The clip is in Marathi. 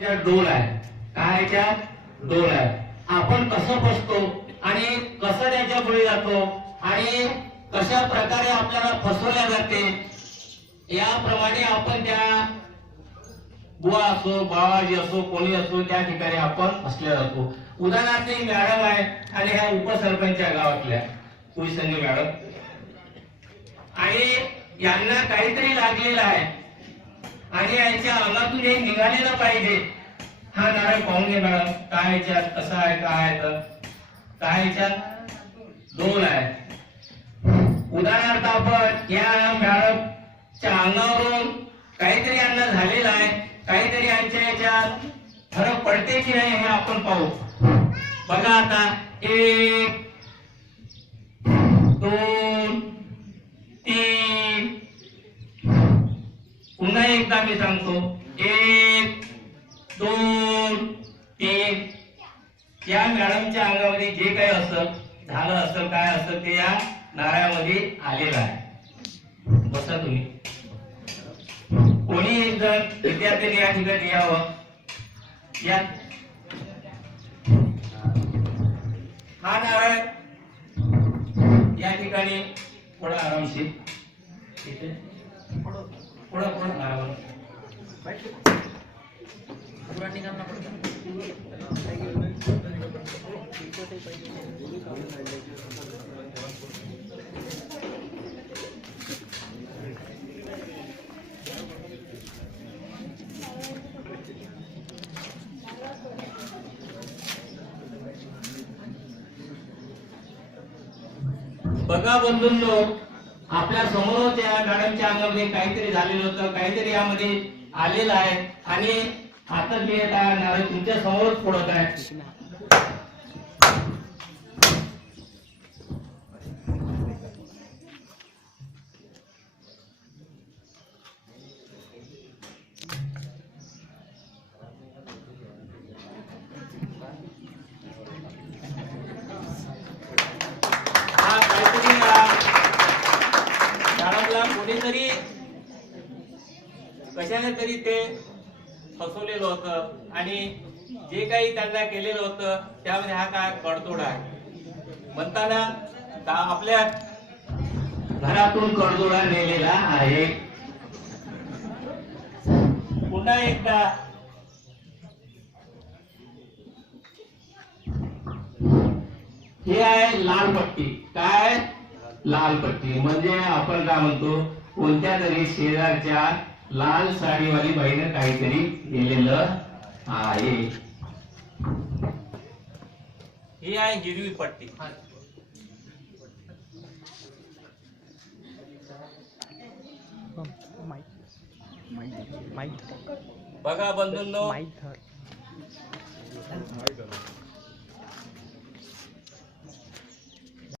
डोल आहे, काय त्याच्यात डोल आहे. आपण कसं फसतो आणि कसं त्याच्या बळी जातो आणि कशा प्रकारे आपल्याला फसवल्या जाते, याप्रमाणे आपण त्या बुवा असो बाबाजी असो कोणी असो त्या ठिकाणी आपण फसल्या जातो. उदाहरणार्थ ही मॅडम आहे आणि ह्या उपसरपंच गावातल्या कुईसंगी मॅडम, आणि यांना काहीतरी लागलेलं आहे आणि यांच्या अंगातून हे निघालेलं पाहिजे. हा नारळ पाहून घे मॅडम, काय याच्यात कसं आहे, काय आहे तर काय याच्यात डोल आहे. उदाहरणार्थ आपण या मॅडमच्या अंगावरून काहीतरी यांना झालेलं आहे, काहीतरी यांच्या याच्यात फरक पडते की नाही हे आपण पाहू. बघा आता 1 2 3, पुन्हा एकदा मी सांगतो 1 2 3. या मॅडमच्या अंगामध्ये जे काही असत झालं असेल काय असेल ते या नारळामध्ये आलेलं आहे. बसा तुम्ही. कोणी एक जण विद्यार्थ्यांनी या ठिकाणी यावं. हा नारळ या ठिकाणी थोडा आरामशीर थोडं नारळ बघा बंधूंनो, आपल्या समोर त्या मॅडमच्या अंगामध्ये काहीतरी झालेलं होतं, काहीतरी यामध्ये आलेलं आहे आणि आता मी नारळ तुमच्या समोरच फोडत आहे. कोणीतरी कशाने तरी ते फसवलेलं होतं आणि जे काही त्यांना केलेलं होतं त्यामध्ये हा काय कडतोड आहे. म्हणताना आपल्या घरातून कडतोडा नेलेला आहे. पुन्हा एकदा हे आहे लाल पट्टी. काय लाल पट्टी म्हणजे आपण काय म्हणतो, कोणत्या तरी शेजारच्या लाल साडीवाली बाईने काहीतरी केलेलं आहे. ही आहे हिरवी पट्टी. बघा बंधूंनो,